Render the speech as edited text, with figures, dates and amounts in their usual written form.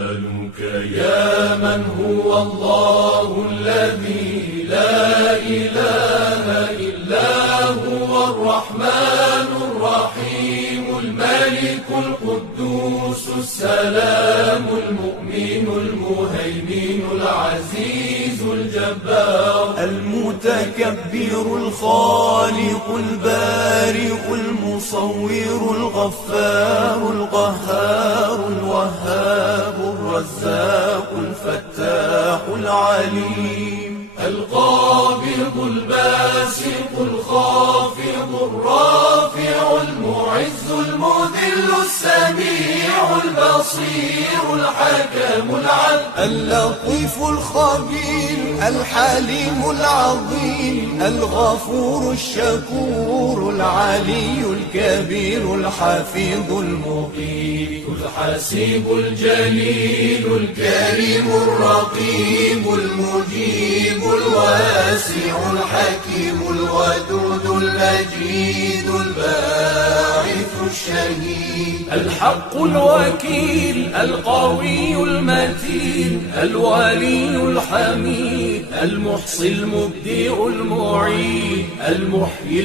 نسألك يا من هو الله الذي لا إله إلا هو الرحمن الرحيم الملك القدوس السلام المؤمن المهيمن العزيز الجبار المتكبر الخالق البارئ المصور الغفار القهار الوهاب الرزاق الفتاح العليم القابض الباسط الخافض الرافع المعز المذل السميع البصير الحكم العدل اللطيف الخبير الحليم العظيم الغفور الشكور العلي الكبير الحفيظ المقيت الحسيب الجليل الكريم الرقيب المجيب الواسع الحكيم الودود المجيد الباعث الشهيد الحق الوكيل القوي المتين الولي الحميد المحصي المبدئ المعيد المحيي